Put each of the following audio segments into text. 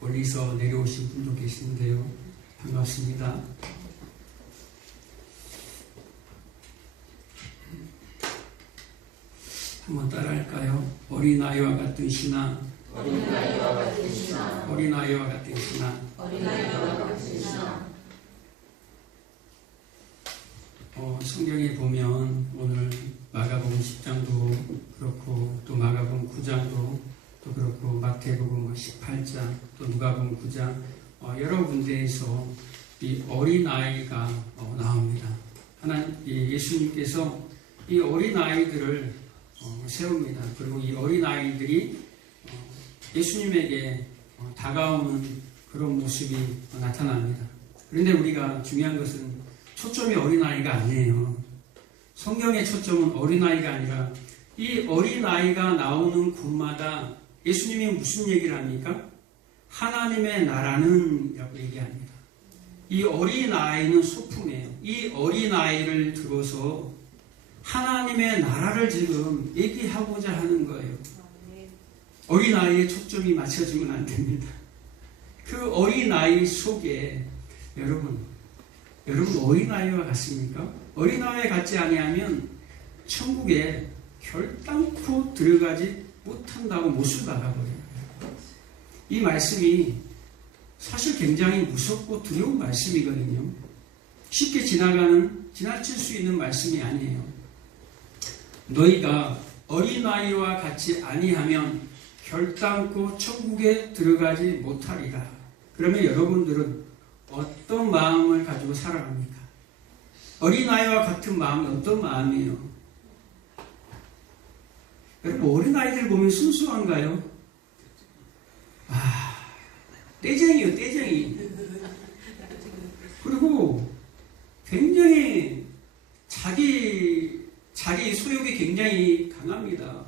멀리서 내려오신 분도 계시는데요. 반갑습니다. 한번 따라할까요? 어린아이와 같은 신앙. 어린아이와 같은 신앙. 어린아이와 같은 신앙. 어린아이와 같은 신앙. 성경에 보면 오늘 마가복음 10장도 그렇고 또 마가복음 9장도 또 그렇고 마태복음 18장 또 누가복음 9장 여러 군데에서 이 어린아이가 나옵니다. 예수님께서 이 어린아이들을 세웁니다. 그리고 이 어린아이들이 예수님에게 다가오는 그런 모습이 나타납니다. 그런데 우리가 중요한 것은 초점이 어린아이가 아니에요. 성경의 초점은 어린아이가 아니라 이 어린아이가 나오는 곳마다 예수님이 무슨 얘기를 합니까? 하나님의 나라는 라고 얘기합니다. 이 어린아이는 소품이에요. 이 어린아이를 들어서 하나님의 나라를 지금 얘기하고자 하는 거예요. 어린아이의 초점이 맞춰지면 안 됩니다. 그 어린아이 속에 여러분 어린아이와 같습니까? 어린아이와 같지 아니하면 천국에 결단코 들어가지 못한다고 못을 박아버려요. 이 말씀이 사실 굉장히 무섭고 두려운 말씀이거든요. 쉽게 지나칠 수 있는 말씀이 아니에요. 너희가 어린아이와 같이 아니하면 결단코 천국에 들어가지 못하리라. 그러면 여러분들은 어떤 마음을 가지고 살아갑니까? 어린아이와 같은 마음이 어떤 마음이에요? 여러분 어린아이들 보면 순수한가요? 떼쟁이요, 떼쟁이. 그리고 굉장히 자기 소욕이 굉장히 강합니다.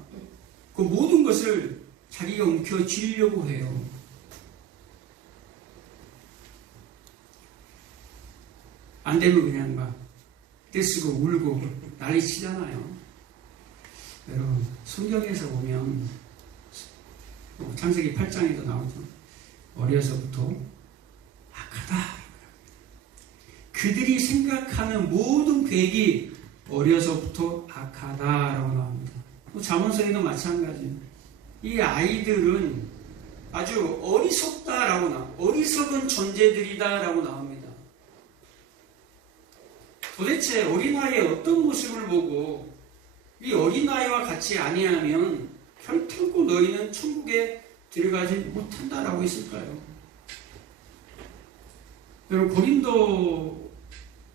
그 모든 것을 자기가 움켜쥐려고 해요. 안 되면 그냥 막 떼쓰고 울고 난리 치잖아요. 여러분 성경에서 보면 창세기 8장에도 나오죠. 어려서부터 악하다. 그들이 생각하는 모든 계획이 어려서부터 악하다라고 나옵니다. 잠언서에도 마찬가지예요. 이 아이들은 아주 어리석다라고 어리석은 존재들이다라고 나옵니다. 도대체 어린아이의 어떤 모습을 보고 이 어린아이와 같이 아니하면 결단코 너희는 천국에 들어가지 못한다라고 했을까요? 여러분 고린도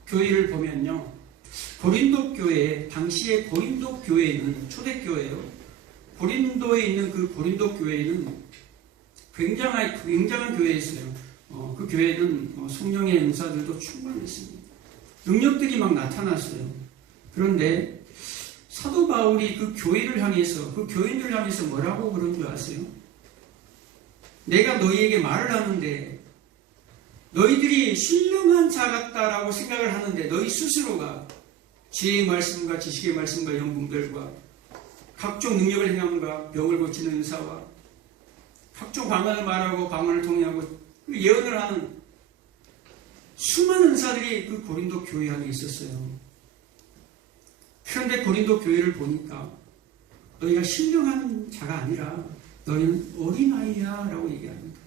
교회를 보면요. 고린도 교회, 당시의 고린도 교회는 초대교회예요. 고린도에 있는 그 고린도 교회는 굉장한 교회였어요. 그 교회는 성령의 은사들도 충만했습니다. 능력들이 막 나타났어요. 그런데 사도 바울이 그 교회를 향해서, 그 교인들을 향해서 뭐라고 그런 줄 아세요? 내가 너희에게 말을 하는데 너희들이 신령한 자 같다라고 생각을 하는데 너희 스스로가 지혜의 말씀과 지식의 말씀과 연분별과 각종 능력을 행함과 병을 고치는 은사와 각종 방언을 말하고 방언을 통해하고 예언을 하는 수많은 은사들이 그 고린도 교회 안에 있었어요. 그런데 고린도 교회를 보니까 너희가 신령한 자가 아니라 너희는 어린아이야 라고 얘기합니다.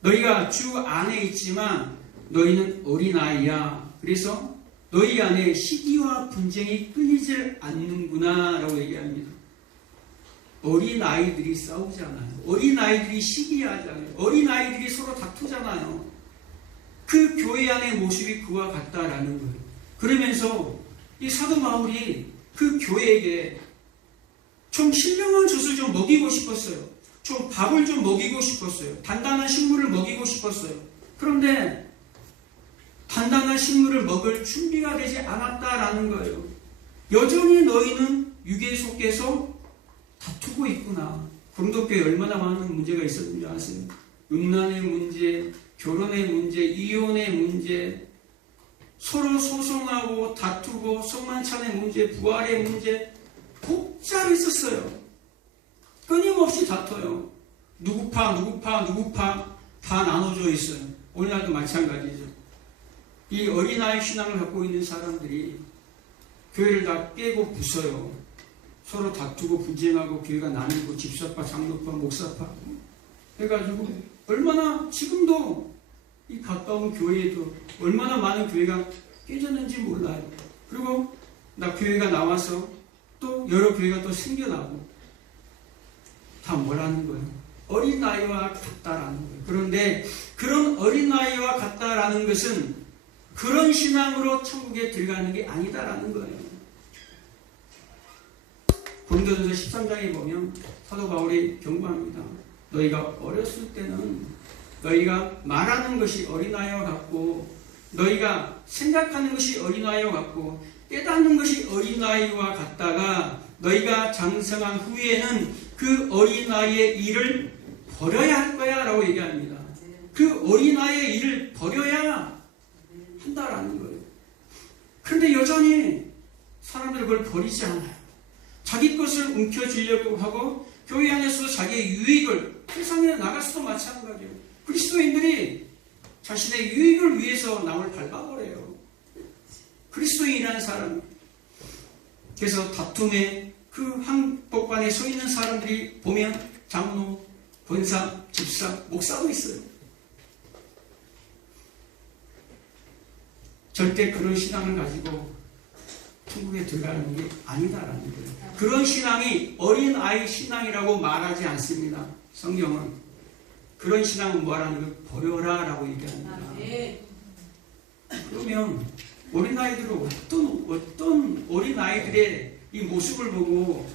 너희가 주 안에 있지만 너희는 어린아이야. 그래서 너희 안에 시기와 분쟁이 끊이질 않는구나 라고 얘기합니다. 어린아이들이 싸우잖아요. 어린아이들이 시기하잖아요. 어린아이들이 서로 다투잖아요. 그 교회 안의 모습이 그와 같다라는 거예요. 그러면서 이 사도 바울이 그 교회에게 좀 신령한 젖을 좀 먹이고 싶었어요. 좀 밥을 좀 먹이고 싶었어요. 단단한 식물을 먹이고 싶었어요. 그런데 단단한 식물을 먹을 준비가 되지 않았다라는 거예요. 여전히 너희는 육에 속해서 다투고 있구나. 고린도교에 얼마나 많은 문제가 있었는지 아세요? 음란의 문제, 결혼의 문제, 이혼의 문제, 서로 소송하고 다투고 성만찬의 문제, 부활의 문제 복잡했었어요. 끊임없이 다퉈요. 누구파 다 나눠져 있어요. 오늘날도 마찬가지죠. 이 어린아이 신앙을 갖고 있는 사람들이 교회를 다 깨고 부숴요. 서로 다투고 분쟁하고 교회가 나뉘고 집사파, 장로파, 목사파 해가지고 얼마나 지금도 이 가까운 교회에도 얼마나 많은 교회가 깨졌는지 몰라요. 그리고 나 교회가 나와서 또 여러 교회가 또 생겨나고 다 뭐라는 거예요? 어린아이와 같다라는 거예요. 그런데 그런 어린아이와 같다라는 것은 그런 신앙으로 천국에 들어가는 게 아니다라는 거예요. 고린도전서 13장에 보면 사도 바울이 경고합니다. 너희가 어렸을 때는 너희가 말하는 것이 어린아이와 같고 너희가 생각하는 것이 어린아이와 같고 깨닫는 것이 어린아이와 같다가 너희가 장성한 후에는 그 어린아이의 일을 버려야 할 거야 라고 얘기합니다. 그 어린아이의 일을 버려야 한다라는 거예요. 그런데 여전히 사람들이 그걸 버리지 않아요. 자기 것을 움켜쥐려고 하고 교회 안에서 자기의 유익을 세상에 나가서도 마찬가지예요. 그리스도인들이 자신의 유익을 위해서 남을 밟아버려요. 그리스도인이라는 사람. 그래서 다툼의 그 한복판에 서 있는 사람들이 보면 장로, 권사, 집사, 목사도 있어요. 절대 그런 신앙을 가지고 천국에 들어가는 게 아니다라는 거예요. 그런 신앙이 어린아이 신앙이라고 말하지 않습니다. 성경은 그런 신앙은 뭐라는 걸 버려라 라고 얘기합니다. 그러면 어린아이들은 어떤 어린아이들의 이 모습을 보고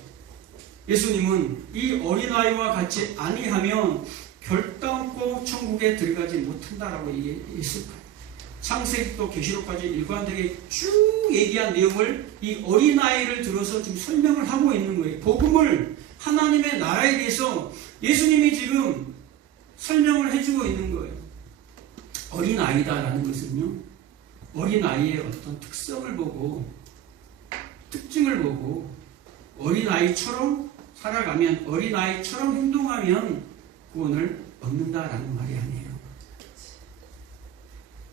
예수님은 이 어린아이와 같이 아니하면 결단코 천국에 들어가지 못한다라고 얘기했을까요? 창세기부터 계시록까지 일관되게 쭉 얘기한 내용을 이 어린아이를 들어서 지금 설명을 하고 있는 거예요. 복음을 하나님의 나라에 대해서 예수님이 지금 설명을 해주고 있는 거예요. 어린아이다라는 것은요, 어린아이의 어떤 특성을 보고 특징을 보고 어린아이처럼 살아가면 어린아이처럼 행동하면 구원을 얻는다라는 말이 아니에요.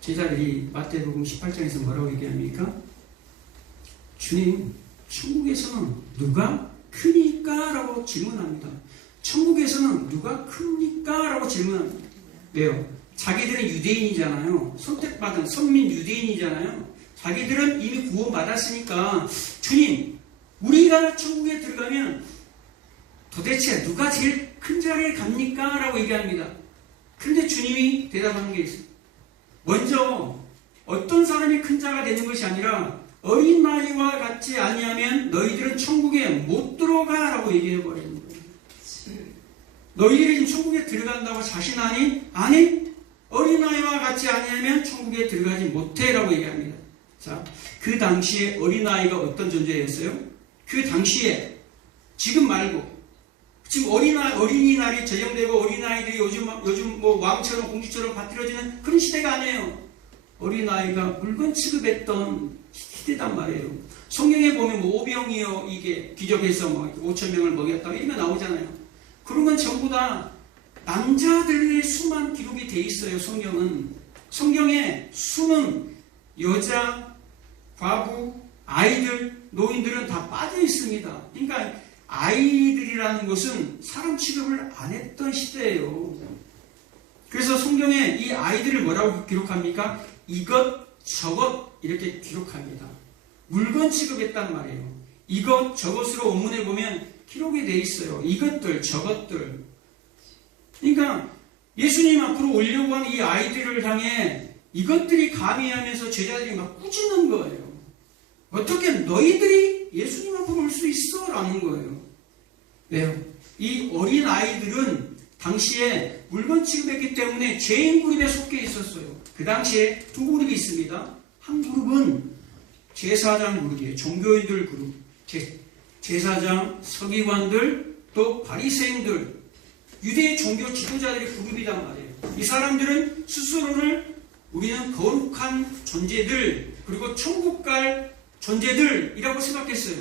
제자들이 마태복음 18장에서 뭐라고 얘기합니까? 주님, 천국에서는 누가 크니까? 라고 질문합니다. 천국에서는 누가 큽니까? 라고 질문합니다. 왜요? 자기들은 유대인이잖아요. 선택받은 선민 유대인이잖아요. 자기들은 이미 구원받았으니까 주님, 우리가 천국에 들어가면 도대체 누가 제일 큰 자리에 갑니까? 라고 얘기합니다. 그런데 주님이 대답하는 게 있어요. 먼저 어떤 사람이 큰 자가 되는 것이 아니라 어린아이와 같지 아니하면 너희들은 천국에 못 들어가 라고 얘기해 버리는 거예요. 너희들이 지금 천국에 들어간다고 자신하니? 아니, 어린아이와 같지 아니하면 천국에 들어가지 못해 라고 얘기합니다. 자, 그 당시에 어린아이가 어떤 존재였어요? 그 당시에 지금 말고 지금 어린이날이 제정되고 어린아이들이 요즘 뭐 왕처럼 공주처럼 받들어지는 그런 시대가 아니에요. 어린아이가 물건 취급했던 시대단 말이에요. 성경에 보면 뭐 오병이어 이게 기적해서 뭐 5,000명을 먹였다 이런 거 나오잖아요. 그런 건 전부 다 남자들의 수만 기록이 돼 있어요. 성경은. 성경에 수는 여자, 과부, 아이들, 노인들은 다 빠져 있습니다. 그러니까 아이들이라는 것은 사람 취급을 안 했던 시대예요. 그래서 성경에 이 아이들을 뭐라고 기록합니까? 이것, 저것 이렇게 기록합니다. 물건 취급했단 말이에요. 이것, 저것으로 원문에 보면 기록이 돼 있어요. 이것들, 저것들. 그러니까 예수님 앞으로 오려고 하는 이 아이들을 향해 이것들이 감히 하면서 제자들이 막 꾸짖는 거예요. 어떻게 너희들이 예수님 앞으로 올 수 있어? 라는 거예요. 왜요? 이 어린 아이들은 당시에 물건 취급했기 때문에 죄인 그룹에 속해 있었어요. 그 당시에 두 그룹이 있습니다. 한 그룹은 제사장 그룹이에요. 종교인들 그룹. 제사장, 서기관들, 또 바리새인들, 유대 종교 지도자들의 그룹이란 말이에요. 이 사람들은 스스로를 우리는 거룩한 존재들, 그리고 천국 갈 존재들이라고 생각했어요.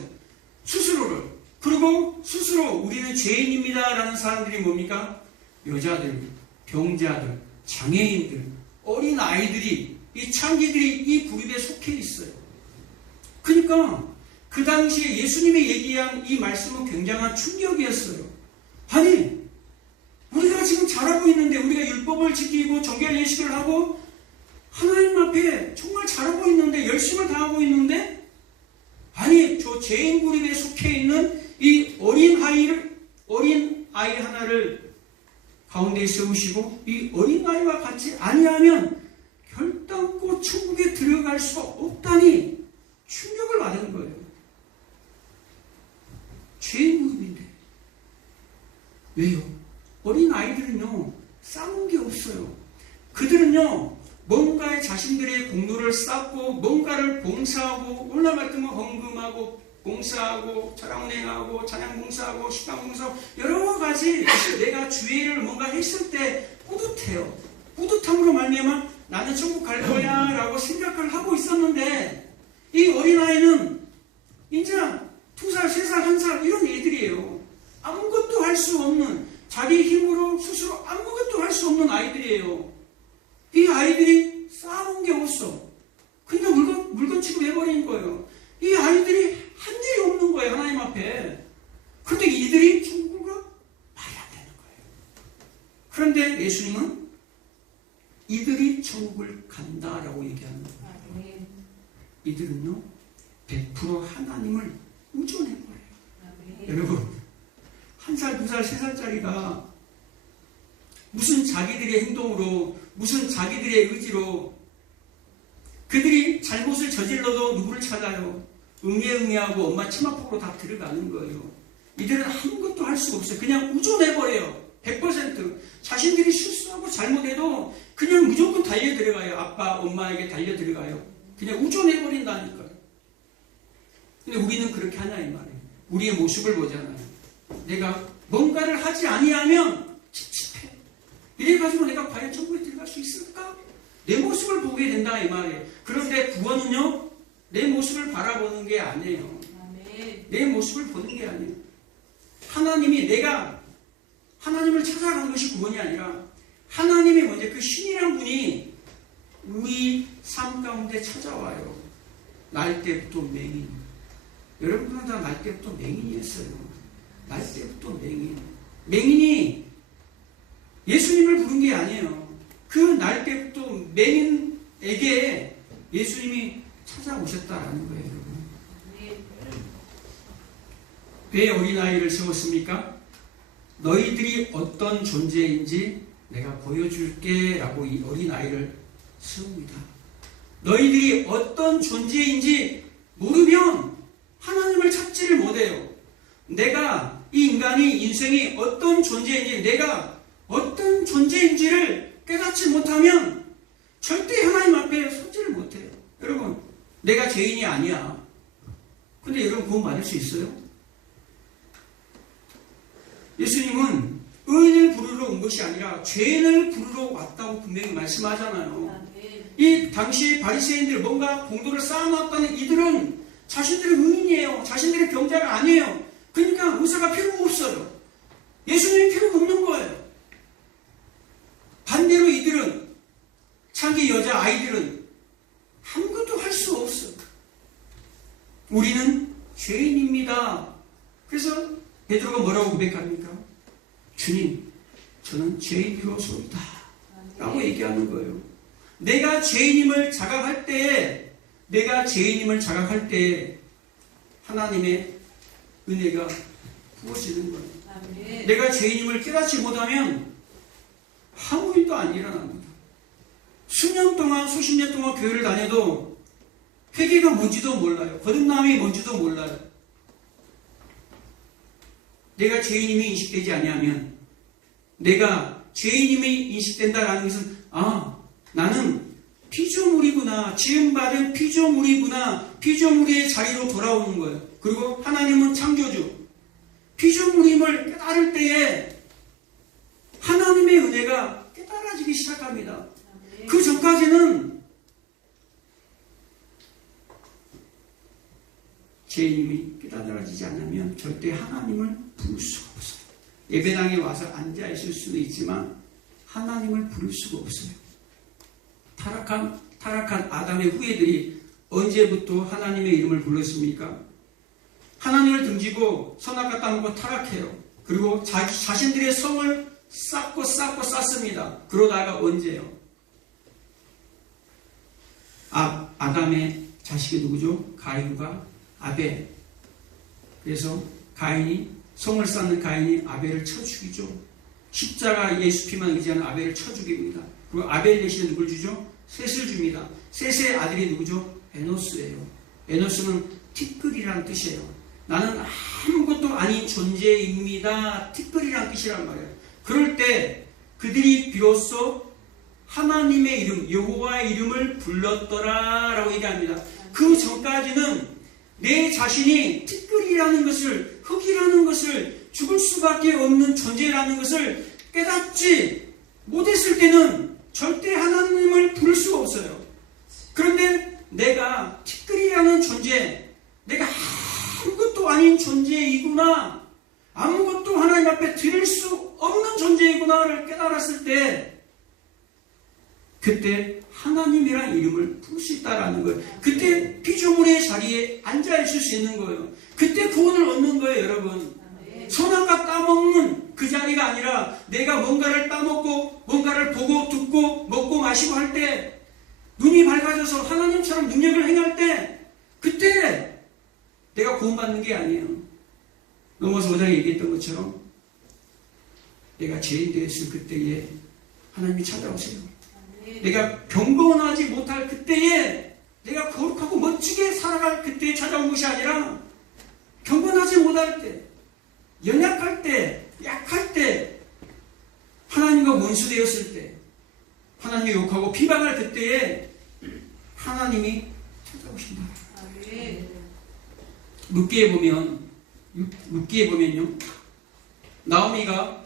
스스로를. 그리고 스스로 우리는 죄인입니다 라는 사람들이 뭡니까? 여자들, 병자들, 장애인들, 어린 아이들이, 이 창기들이 이 그룹에 속해 있어요. 그러니까 그 당시에 예수님이 얘기한 이 말씀은 굉장한 충격이었어요. 아니, 우리가 지금 잘하고 있는데, 우리가 율법을 지키고 정결 예식을 하고 하나님 앞에 정말 잘하고 있는데, 열심을 다하고 있는데, 아니, 저 죄인 그룹에 속해 있는 이 어린 아이 하나를 가운데에 세우시고 이 어린 아이와 같이 아니하면 결단코 천국에 들어갈 수가 없다니 충격을 받은 거예요. 죄인 그룹인데. 왜요? 어린 아이들은요, 쌓은 게 없어요. 그들은요, 뭔가에 자신들의 공로를 쌓고, 뭔가를 봉사하고, 오늘날 같으면 헌금하고, 봉사하고, 자랑운행하고, 찬양봉사하고, 식당봉사하고, 여러 가지 내가 주의를 뭔가 했을 때 뿌듯해요. 뿌듯함으로 말미암아 나는 천국 갈 거야 라고 생각을 하고 있었는데, 이 어린아이는 이제 2살, 3살, 1살 이런 애들이에요. 아무것도 할 수 없는, 자기 힘으로 스스로 아무것도 할 수 없는 아이들이에요. 이 아이들이 쌓아놓은 게 없어. 그러니까 물건 취급해버린 거예요. 이 아이들이 한 일이 없는 거예요, 하나님 앞에. 그런데 이들이 천국을 말이 안 되는 거예요. 그런데 예수님은 이들이 천국을 간다라고 얘기하는 거예요. 이들은요, 100% 하나님을 의존해버려요. 여러분, 1살, 2살, 3살짜리가 무슨 자기들의 행동으로, 무슨 자기들의 의지로 그들이 잘못을 저질러도 누구를 찾아요? 응애응애하고 엄마 치마폭으로 다 들어가는 거예요. 이들은 아무것도 할 수 없어요. 그냥 의존해버려요. 100%. 자신들이 실수하고 잘못해도 그냥 무조건 달려들어가요. 아빠, 엄마에게 달려들어가요. 그냥 의존해버린다니까요. 근데 우리는 그렇게 하냐 이 말이에요. 우리의 모습을 보잖아요. 내가 뭔가를 하지 아니하면 찝찝해. 이래가지고 내가 과연 천국에 들어갈 수 있을까? 내 모습을 보게 된다 이 말이에요. 그런데 구원은요, 내 모습을 바라보는 게 아니에요. 내 모습을 보는 게 아니에요. 하나님이, 내가 하나님을 찾아가는 것이 구원이 아니라 하나님이 먼저, 그 신이란 분이 우리 삶 가운데 찾아와요. 날 때부터 맹인. 여러분들은 다 날 때부터 맹인이었어요. 날 때부터 맹인. 맹인이 예수님을 부른 게 아니에요. 그 날 때부터 맹인에게 예수님이 찾아오셨다라는 거예요, 여러분. 왜 어린아이를 세웠습니까? 너희들이 어떤 존재인지 내가 보여줄게 라고 이 어린아이를 세웁니다. 너희들이 어떤 존재인지 모르면 하나님을 찾지를 못해요. 내가, 이 인간이, 인생이 어떤 존재인지, 내가 어떤 존재인지를 깨닫지 못하면 절대 하나님 앞에 서지를 못해요. 여러분, 내가 죄인이 아니야. 근데 여러분 구원 받을 수 있어요? 예수님은 의인을 부르러 온 것이 아니라 죄인을 부르러 왔다고 분명히 말씀하잖아요. 이 당시 바리새인들, 뭔가 공도를 쌓아놨다는 이들은 자신들의 의인이에요. 자신들의 병자가 아니에요. 그러니까 의사가 필요가 없어요. 예수님이 필요가 없는 거예요. 반대로 이들은, 창기 여자 아이들은 아무것도 할 수 없어요. 우리는 죄인입니다. 그래서 베드로가 뭐라고 고백합니까? 주님, 저는 죄인이로소이다 라고 얘기하는 거예요. 내가 죄인임을 자각할 때에, 하나님의 은혜가 부어지는 거예요. 내가 죄인임을 깨닫지 못하면 아무 일도 안 일어납니다. 수년 동안, 수십 년 동안 교회를 다녀도 회개가 뭔지도 몰라요. 거듭남이 뭔지도 몰라요. 내가 죄인임이 인식되지 아니하면, 내가 죄인임이 인식된다라는 것은, 나는 피조물이구나, 지음받은 피조물이구나, 피조물의 자리로 돌아오는 거예요. 그리고 하나님은 창조주, 피조물임을 깨달을 때에 하나님의 은혜가 깨달아지기 시작합니다. 그 전까지는 죄인임이 깨달아지지 않으면 절대 하나님을 부를 수가 없어요. 예배당에 와서 앉아있을 수는 있지만 하나님을 부를 수가 없어요. 타락한 아담의 후예들이 언제부터 하나님의 이름을 불렀습니까? 하나님을 등지고 선악과 따먹고 타락해요. 그리고 자신들의 성을 쌓고 쌓습니다. 그러다가 언제요? 아담의 자식이 누구죠? 가인과 아벨. 그래서 성을 쌓는 가인이 아벨을 쳐 죽이죠. 십자가 예수 피만 의지하는 아벨을 쳐 죽입니다. 그리고 아벨 대신에 누굴 주죠? 셋을 줍니다. 셋의 아들이 누구죠? 에노스예요. 에노스는 티끌이라는 뜻이에요. 나는 아무것도 아닌 존재입니다. 티끌이라는 뜻이란 말이에요. 그럴 때 그들이 비로소 하나님의 이름, 여호와의 이름을 불렀더라 라고 얘기합니다. 그 전까지는 내 자신이 티끌이라는 것을, 흙이라는 것을, 죽을 수밖에 없는 존재라는 것을 깨닫지 못했을 때는 절대 하나님을 부를 수가 없어요. 그런데 내가 티끌이라는 존재, 내가 아무것도 아닌 존재이구나, 아무것도 하나님 앞에 드릴 수 없는 존재이구나를 깨달았을 때, 그때 하나님이란 이름을 부를 수 있다라는 거예요. 그때 피조물의 자리에 앉아있을 수 있는 거예요. 그때 구원을 얻는 거예요, 여러분. 선악과 따먹는 그 자리가 아니라 내가 뭔가를 따먹고 뭔가를 보고 듣고 먹고 마시고 할 때 눈이 밝아져서 하나님처럼 능력을 행할 때 그때 내가 구원받는 게 아니에요. 로마서 5장에 얘기했던 것처럼 내가 죄인 되었을 그때에 하나님이 찾아오세요. 내가 경건하지 못할 그때에 내가 거룩하고 멋지게 살아갈 그때에 찾아온 것이 아니라 경건하지 못할 때, 연약할 때, 약할 때, 하나님과 원수되었을 때, 하나님을 욕하고 비방할 그때에 하나님이 찾아오신다. 룻기에 보면요, 나오미가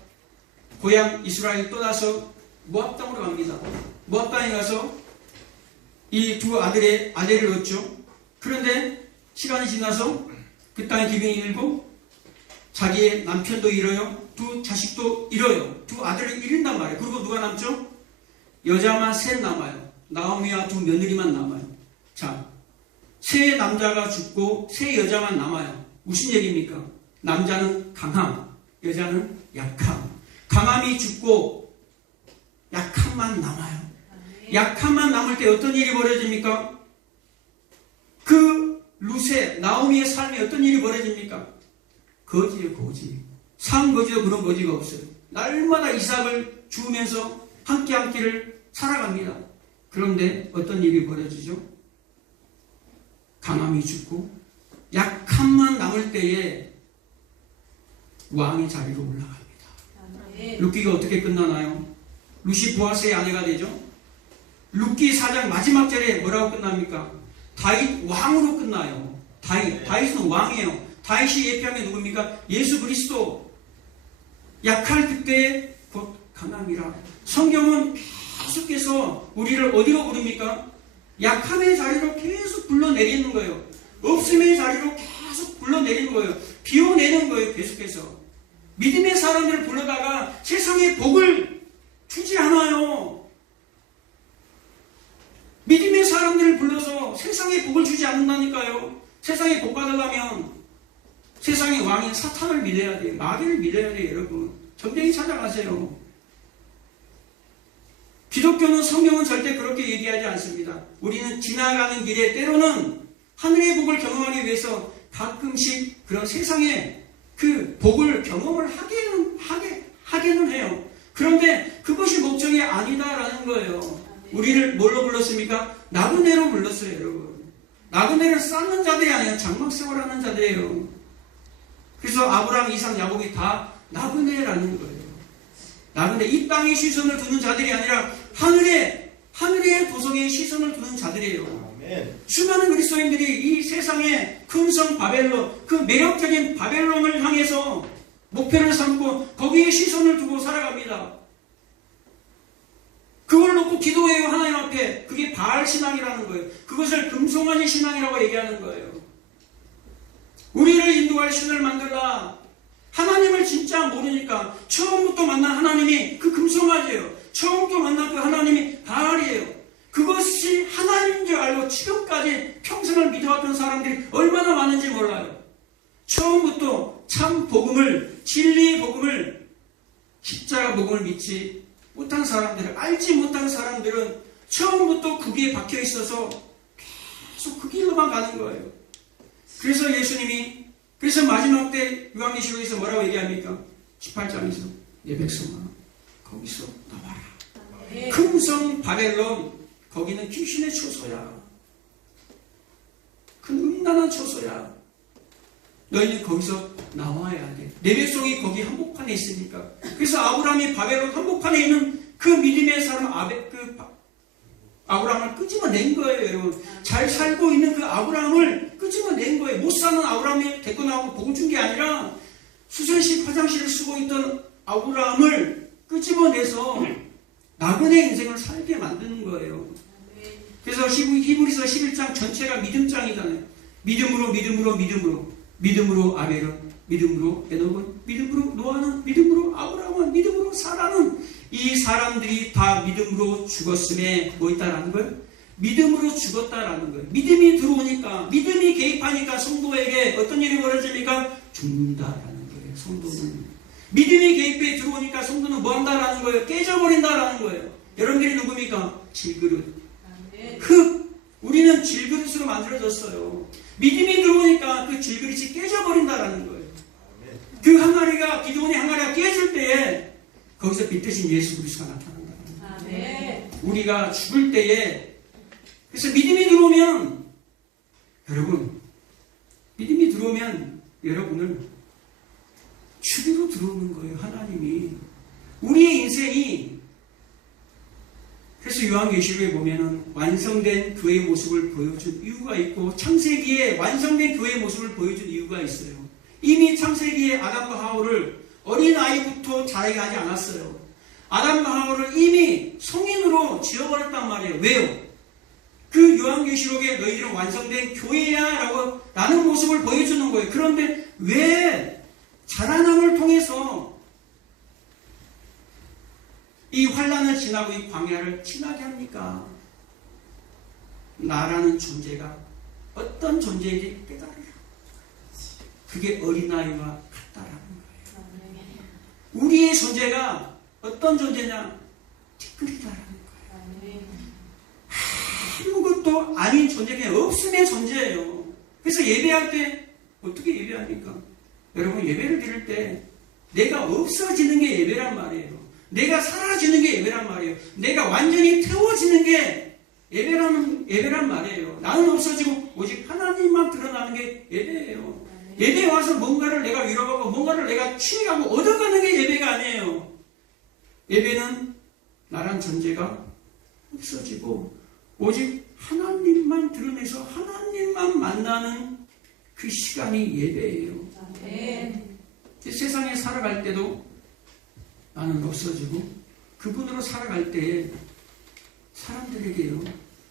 고향 이스라엘 떠나서 모압 땅으로 갑니다. 모압 땅에 가서 이 두 아들을 얻죠. 그런데 시간이 지나서 그 땅에 기근이 일고 자기의 남편도 잃어요. 두 자식도 잃어요. 두 아들을 잃는단 말이에요. 그리고 누가 남죠? 여자만 셋 남아요. 나오미와 두 며느리만 남아요. 자, 세 남자가 죽고 세 여자만 남아요. 무슨 얘기입니까? 남자는 강함, 여자는 약함. 강함이 죽고 약함만 남아요. 약함만 남을 때 어떤 일이 벌어집니까? 그 루세, 나오미의 삶에 어떤 일이 벌어집니까? 거지예요, 거지. 산 거지도 그런 거지가 없어요. 날마다 이삭을 주우면서 한 끼 한 끼를 살아갑니다. 그런데 어떤 일이 벌어지죠? 강함이 죽고 약함만 남을 때에 왕의 자리로 올라갑니다. 룻기가 어떻게 끝나나요? 룻이 보아스의 아내가 되죠. 룻기 4장 마지막 절에 뭐라고 끝납니까? 다윗 왕으로 끝나요. 다윗은 왕이에요. 다윗이 예표하면 누굽니까? 예수 그리스도. 약할 그때에 곧 강함이라. 성경은 계속해서 우리를 어디로 부릅니까? 약함의 자리로 계속 불러내리는 거예요. 없음의 자리로 계속 불러내리는 거예요. 비워내는 거예요, 계속해서. 믿음의 사람들을 불러다가 세상에 복을 주지 않아요. 믿음의 사람들을 불러서 세상에 복을 주지 않는다니까요. 세상에 복 받으려면 세상의 왕인 사탄을 믿어야 돼요. 마귀를 믿어야 돼요, 여러분. 점쟁이 찾아가세요. 기독교는, 성경은 절대 그렇게 얘기하지 않습니다. 우리는 지나가는 길에 때로는 하늘의 복을 경험하기 위해서 가끔씩 그런 세상의 그 복을 경험을 하게는 해요. 그런데 그것이 목적이 아니다라는 거예요. 우리를 뭘로 불렀습니까? 나그네로 불렀어요, 여러분. 나그네를 쌓는 자들이 아니라 장막생활하는 자들이에요. 그래서 아브라함, 이삭, 야곱이 다 나그네라는 거예요. 나그네, 이 땅에 시선을 두는 자들이 아니라 하늘의 도성에 시선을 두는 자들이에요. 아멘. 수많은 그리스도인들이 이 세상의 큰 성 바벨론, 그 매력적인 바벨론을 향해서 목표를 삼고 거기에 시선을 두고 살아갑니다. 그걸 놓고 기도해요, 하나님 앞에. 그게 바알 신앙이라는 거예요. 그것을 금송아지 신앙이라고 얘기하는 거예요. 우리를 인도할 신을 만들라. 하나님을 진짜 모르니까 처음부터 만난 하나님이 그 금송아지예요. 처음부터 만난 그 하나님이 바알이에요. 그것이 하나님인 줄 알고 지금까지 평생을 믿어왔던 사람들이 얼마나 많은지 몰라요. 처음부터 참 복음을, 진리의 복음을, 십자가 복음을 믿지 못한 사람들을, 알지 못한 사람들은 처음부터 그게 박혀 있어서 계속 그 길로만 가는 거예요. 그래서 예수님이, 그래서 마지막 때 요한계시록에서 뭐라고 얘기합니까? 18장에서 내 백성아 거기서 나와라. 금성 바벨론, 거기는 귀신의 초소야. 그 음란한 초소야. 너희는 거기서 나와야 돼. 내 백성이 거기 한복판에 있으니까. 그래서 아브라함이 바벨론 한복판에 있는 그 믿음의 사람 아브라함을 끄집어낸 거예요, 여러분. 잘 살고 있는 그 아브라함을 끄집어낸 거예요. 못 사는 아브라함이 데리고 나오고 복을 준 게 아니라 수선식 화장실을 쓰고 있던 아브라함을 끄집어내서 나그네 인생을 살게 만드는 거예요. 그래서 히브리서 11장 전체가 믿음장이잖아요. 믿음으로 아벨은, 믿음으로 에녹은, 믿음으로 노아는, 믿음으로 아브라함은, 믿음으로 사라는, 이 사람들이 다 믿음으로 죽었음에 뭐 있다라는 거예요? 믿음으로 죽었다라는 거예요. 믿음이 들어오니까, 믿음이 개입하니까 성도에게 어떤 일이 벌어집니까? 죽는다라는 거예요. 성도는 믿음이 개입해 들어오니까 성도는 뭐 한다라는 거예요? 깨져버린다라는 거예요. 여러분들이 누굽니까? 질그릇, 흙. 우리는 질그릇으로 만들어졌어요. 믿음이 들어오니까 그 질그릇이 깨져버린다라는 거예요. 그 항아리가, 기도원의 항아리가 깨질 때에 거기서 빛대신 예수 그리스도가 나타난다. 우리가 죽을 때에, 그래서 믿음이 들어오면, 여러분, 믿음이 들어오면 여러분을 죽이로 들어오는 거예요. 하나님이. 우리의 인생이, 그래서 요한계시록에 보면은 완성된 교회의 모습을 보여준 이유가 있고, 창세기에 완성된 교회의 모습을 보여준 이유가 있어요. 이미 창세기에 아담과 하와를 어린아이부터 자라게 하지 않았어요. 아담과 하와를 이미 성인으로 지어버렸단 말이에요. 왜요? 그 요한계시록에 너희들은 완성된 교회야 라는 모습을 보여주는 거예요. 그런데 왜 자라남을 통해서 이 환란을 지나고 이 광야를 지나게 합니까? 나라는 존재가 어떤 존재인지 깨달으라. 그게 어린아이와 같다라는 거예요. 우리의 존재가 어떤 존재냐? 티끌이다라는 거예요. 아무것도 아닌 존재, 그냥 없음의 존재예요. 그래서 예배할 때 어떻게 예배합니까? 여러분, 예배를 드릴 때 내가 없어지는 게 예배란 말이에요. 내가 사라지는 게 예배란 말이에요. 내가 완전히 태워지는 게 예배란 말이에요. 나는 없어지고 오직 하나님만 드러나는 게 예배예요. 예배에 와서 뭔가를 내가 위로하고 뭔가를 내가 취하고 얻어가는 게 예배가 아니에요. 예배는 나란 존재가 없어지고 오직 하나님만 드러내서 하나님만 만나는 그 시간이 예배예요. 세상에 살아갈 때도 나는 없어지고 그분으로 살아갈 때에 사람들에게요,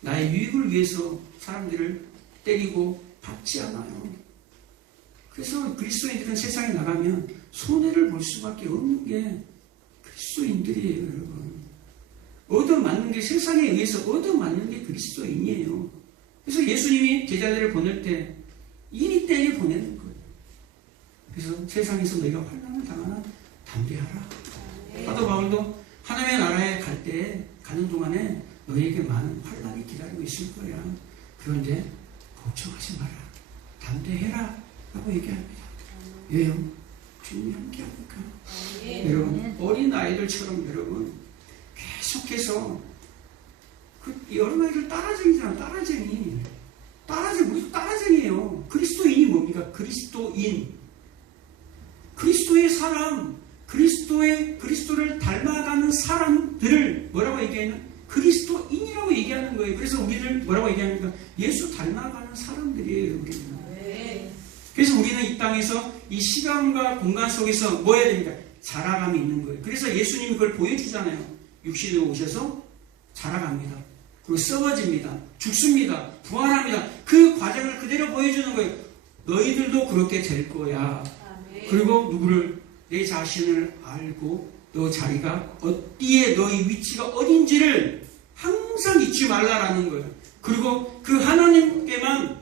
나의 유익을 위해서 사람들을 때리고 받지 않아요. 그래서 그리스도인들은 세상에 나가면 손해를 볼 수밖에 없는 게 그리스도인들이에요, 여러분. 얻어맞는 게, 세상에 의해서 얻어맞는 게 그리스도인이에요. 그래서 예수님이 제자들을 보낼 때 이리 때에 보내는 거예요. 그래서 세상에서 너희가 환난을 당하나 담대하라. 사도 바울도 하나님의 나라에 갈 때, 가는 동안에 너희에게 많은 환난이 기다리고 있을 거야. 그런데 걱정하지 마라. 담대해라. 라고 얘기합니다. 왜요? 주님이 함께 하니까. 여러분, 어린 아이들처럼 여러분, 계속해서 이 어린아이들 따라쟁이잖아. 따라쟁이. 우리도 따라쟁이에요. 그리스도인이 뭡니까? 그리스도의 사람, 그리스도를 닮아가는 사람들을 뭐라고 얘기하냐면 그리스도인이라고 얘기하는 거예요. 그래서 우리를 뭐라고 얘기합니까? 예수 닮아가는 사람들이에요, 우리는. 그래서 우리는 이 땅에서 이 시간과 공간 속에서 뭐 해야 됩니까? 자라감이 있는 거예요. 그래서 예수님이 그걸 보여주잖아요. 육신으로 오셔서 자라갑니다. 그리고 썩어집니다. 죽습니다. 부활합니다. 그 과정을 그대로 보여주는 거예요. 너희들도 그렇게 될 거야. 그리고 누구를? 내 자신을 알고 너 자리가 어디에 너의 위치가 어딘지를 항상 잊지 말라라는 거예요. 그리고 그 하나님께만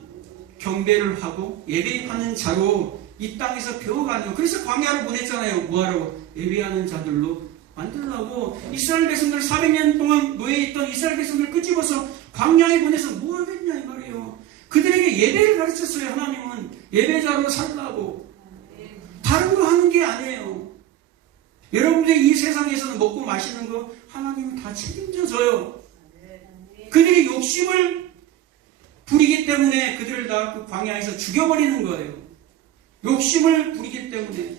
경배를 하고 예배하는 자로 이 땅에서 배워가는. 그래서 광야로 보냈잖아요. 뭐하라고? 예배하는 자들로 만들라고. 이스라엘 백성들 400년 동안 노예에 있던 이스라엘 백성들 끄집어서 광야에 보내서 뭐 하겠냐 이 말이에요. 그들에게 예배를 가르쳤어요. 하나님은 예배자로 살라고. 다른 거 하는 게 아니에요. 여러분들이 이 세상에서는 먹고 마시는 거 하나님은 다 책임져 줘요. 그들이 욕심을 부리기 때문에 그들을 다 그 광야에서 죽여버리는 거예요. 욕심을 부리기 때문에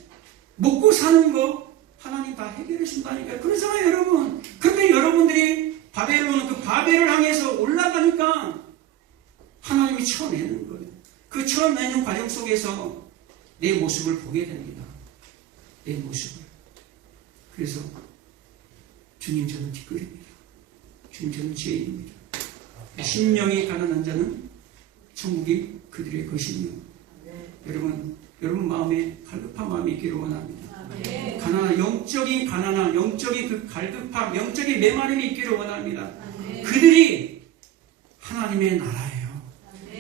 먹고 사는 거 하나님 다 해결해 준다니까요. 그러잖아요, 여러분. 그런데 여러분들이 바벨론은 그 바벨을 향해서 올라가니까 하나님이 쳐내는 거예요. 그 쳐내는 과정 속에서 내 모습을 보게 됩니다. 내 모습을. 그래서 주님 저는 뒷거리입니다. 주님 저는 죄인입니다. 심령이 가난한 자는 천국이 그들의 것이며. 여러분 마음에 갈급한 마음이 있기를 원합니다. 가난한 영적인 가난함, 영적인 그 갈급함, 영적인 메마름이 있기를 원합니다. 그들이 하나님의 나라예요.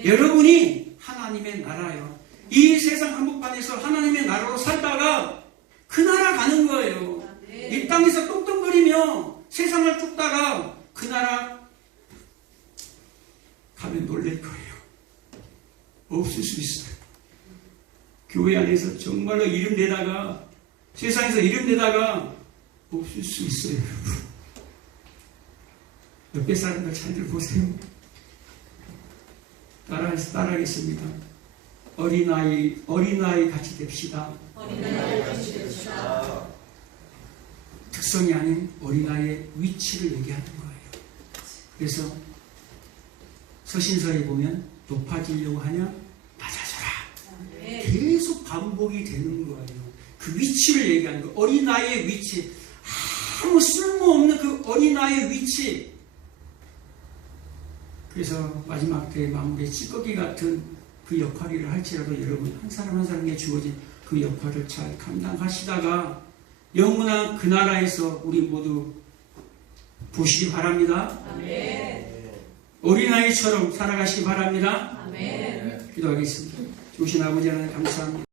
여러분이 하나님의 나라예요. 이 세상 한복판에서 하나님의 나라로 살다가 그 나라 가는 거예요. 이 땅에서 똥똥거리며 세상을 쫓다가 그 나라 가면 놀랄 거예요. 없을 수 있어요. 교회 안에서 정말로 이름 내다가 세상에서 이름 내다가 없을 수 있어요. 옆에 사람들 잘들 보세요. 따라하겠습니다. 어린아이 같이 됩시다. 특성이 아닌 어린아이의 위치를 얘기하는 거예요. 그래서 서신서에 보면 높아지려고 하냐? 낮아져라. 계속 반복이 되는 거예요. 그 위치를 얘기하는 거예요. 어린아이의 위치. 아무 쓸모없는 그 어린아이의 위치. 그래서 마지막 때의 마무리에 찌꺼기 같은 그 역할을 할지라도 여러분 한 사람 한 사람에게 주어진 그 역할을 잘 감당하시다가 영원한 그 나라에서 우리 모두 보시기 바랍니다. 아멘. 어린아이처럼 살아가시기 바랍니다. 아멘. 기도하겠습니다. 좋으신 아버지 하나님 감사합니다.